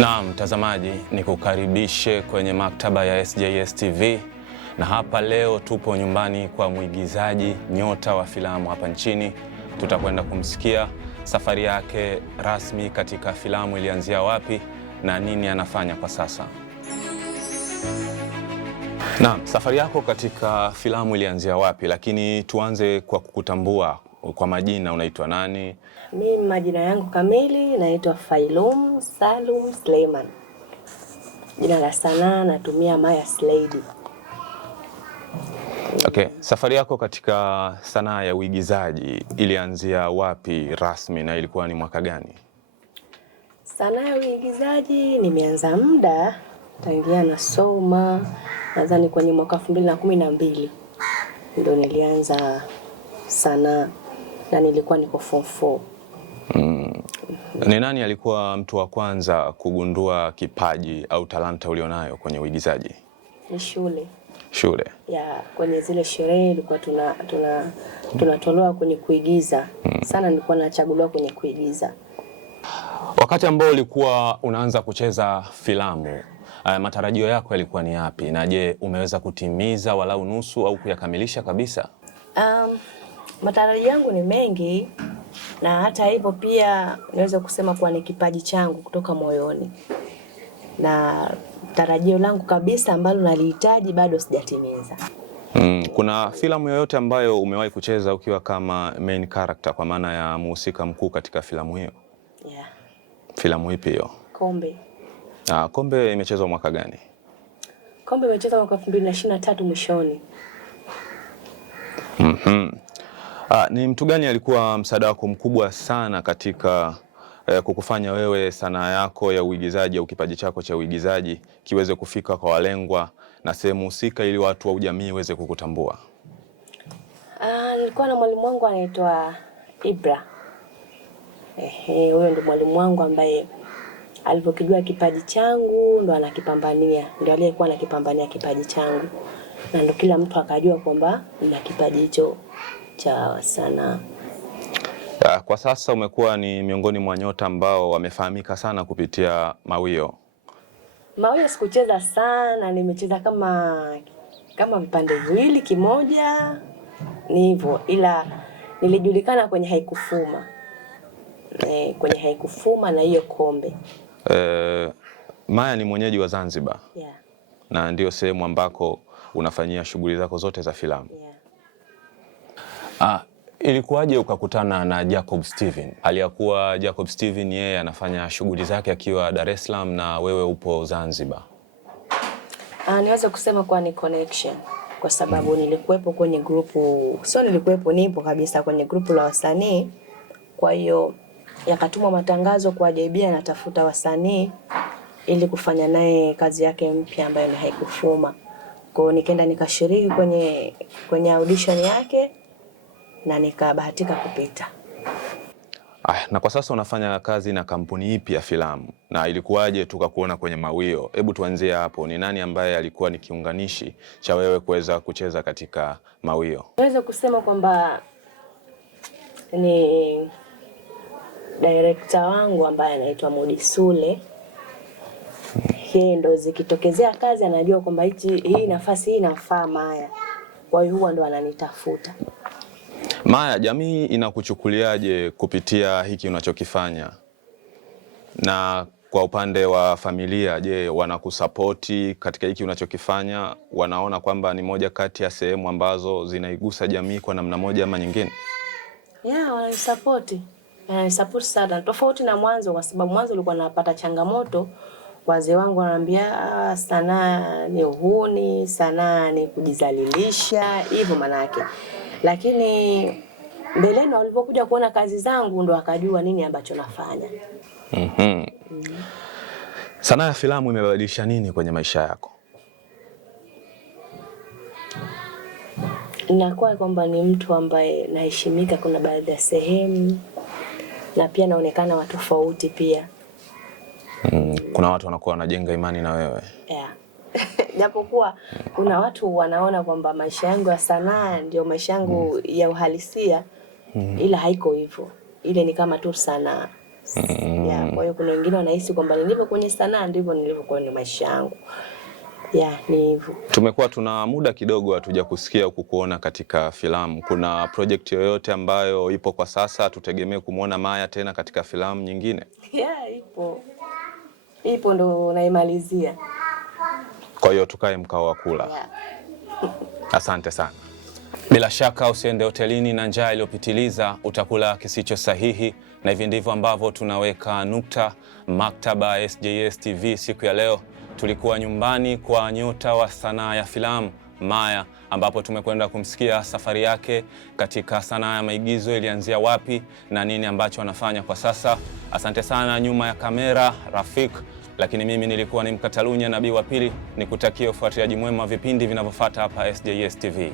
Na mtazamaji, nikukaribishe kwenye maktaba ya SJS TV, na hapa leo tupo nyumbani kwa mwigizaji nyota wa filamu hapa nchini. Tutakwenda kumsikia safari yake rasmi katika filamu ilianzia wapi na nini anafanya kwa sasa. Na safari yako katika filamu ilianzia wapi, lakini tuanze kwa kukutambua kwa majina. Unaitwa nani? Mimi majina yangu kamili naitwa Failum Salum Suleiman. Jina la sanaa natumia Maya Slade. Okay, safari yako katika sanaa ya uigizaji ilianzia wapi rasmi na ilikuwa ni mwaka gani? Sanaa ya uigizaji nimeanza muda tangia nasoma, nadhani kwenye mwaka 2012 ndio nilianza sanaa na nilikuwa niko form 4. Ni nani alikuwa mtu wa kwanza kugundua kipaji au talanta ulionayo kwenye uigizaji? Ni shule. Shule? Ya, kwenye zile sherehe ilikuwa tunatolewa kwenye kuigiza. Sana nilikuwa nachaguliwa kwenye kuigiza. Wakati ambao ulikuwa unaanza kucheza filamu, matarajio yako yalikuwa ni yapi? Na je, umeweza kutimiza walau nusu au kuyakamilisha kabisa? Matarajio yangu ni mengi, na hata hivyo pia naweza kusema kuwa ni kipaji changu kutoka moyoni. Na tarajio langu kabisa ambalo nalihitaji bado sijatimiza. Kuna filamu yoyote ambayo umewahi kucheza ukiwa kama main character, kwa maana ya mhusika mkuu katika filamu hiyo? Yeah. Filamu ipi hiyo? Kombe. Kombe imechezwa mwaka gani? Kombe imechezwa mwaka 2023 mwishoni. Ni mtu gani alikuwa msaada wako mkubwa sana katika kukufanya wewe sanaa yako ya uigizaji au kipaji chako cha uigizaji kiweze kufika kwa walengwa na sehemu husika ili watu wa jamii waweze kukutambua? Nilikuwa na mwalimu wangu anaitwa Ibra. Huyo ndio mwalimu wangu ambaye alipokijua kipaji changu ndo anakipambania, ndio aliyekuwa anakipambania kipaji changu. Na ndio kila mtu akajua kwamba nina kipaji hicho cha sanaa. Kwa sasa umekuwa ni miongoni mwa nyota ambao wamefahamika sana kupitia Mawio. Mawio sikucheza sana, nimecheza kama vipande viwili, kimoja ni hivyo, ila nilijulikana kwenye Haikufuma. Kwenye Haikufuma na hiyo Kombe. Maya ni mwenyeji wa Zanzibar. Yeah. Na ndio sehemu ambako unafanyia shughuli zako zote za filamu. Yeah. Ilikuwaje ukakutana na Jacob Steven? Aliyakuwa Jacob Steven yeye anafanya shughuli zake akiwa Dar es Salaam na wewe upo Zanzibar? Niweza kusema kwa ni connection, kwa sababu nilikuwepo kwenye grupu, nipo kabisa kwenye grupu la wasanii. Kwa hiyo yakatumwa matangazo kwa JB anatafuta wasanii ili kufanya naye kazi yake mpya ambayo ni Haikufuma. Kwa hiyo nikaenda nikashiriki kwenye audition yake na nikabahatika kupita. Na kwa sasa unafanya kazi na kampuni ipi ya filamu? Na ilikuwaje tukakuona kwenye Mawio? Hebu tuanzie hapo. Ni nani ambaye alikuwa ni kiunganishi cha wewe kuweza kucheza katika Mawio? Naweza kusema kwamba ni director wangu ambaye anaitwa Mudi Sule. Yeye ndo zikitokezea kazi anajua kwamba hii nafasi hii inafaa Maya. Kwa hiyo huwa ndo ananitafuta. Maya, jamii inakuchukuliaje kupitia hiki unachokifanya? Na kwa upande wa familia, je, wanakusapoti katika hiki unachokifanya? Wanaona kwamba ni moja kati ya sehemu ambazo zinaigusa jamii kwa namna moja ama nyingine? Yeah, wananisapoti. Wananisapoti sana. Tofauti na mwanzo, kwa sababu mwanzo ulikuwa napata changamoto. Wazee wangu wananiambia sanaa ni uhuni, sanaa ni kujizalilisha, hivyo manake. Lakini mbeleni walipokuja kuona kazi zangu ndo wakajua nini ambacho nafanya. Sanaa ya filamu imebadilisha nini kwenye maisha yako? Inakuwa kwamba ni mtu ambaye naheshimika kuna baadhi ya sehemu, na pia naonekana watu tofauti pia. Kuna watu wanakuwa wanajenga imani na wewe. Yeah. Japokuwa kuna watu wanaona kwamba maisha yangu ya sanaa ndio maisha yangu ya uhalisia, ila haiko hivyo. Ile ni kama tu sanaa. Yeah, kwa hiyo kuna wengine wanahisi kwamba nilivyo kwenye sanaa ndivyo nilivyo kwenye maisha yangu. Yeah, ni hivyo. Tumekuwa tuna muda kidogo hatuja kusikia kukuona katika filamu. Kuna project yoyote ambayo ipo kwa sasa tutegemee kumuona Maya tena katika filamu nyingine? Yeah, ipo ndo naimalizia. Kwa hiyo tukae mkao wa kula. Yeah. Asante sana. Bila shaka usiende hotelini na njaa iliyopitiliza, utakula kisicho sahihi, na hivi ndivyo ambavyo tunaweka nukta maktaba ya SJS TV siku ya leo. Tulikuwa nyumbani kwa nyota wa sanaa ya filamu Maya, ambapo tumekwenda kumsikia safari yake katika sanaa ya maigizo ilianzia wapi na nini ambacho anafanya kwa sasa. Asante sana nyuma ya kamera Rafik, lakini mimi nilikuwa ni Mkatalunya Nabii wa Pili, nikutakia ufuatiliaji mwema wa vipindi vinavyofuata hapa SJS TV.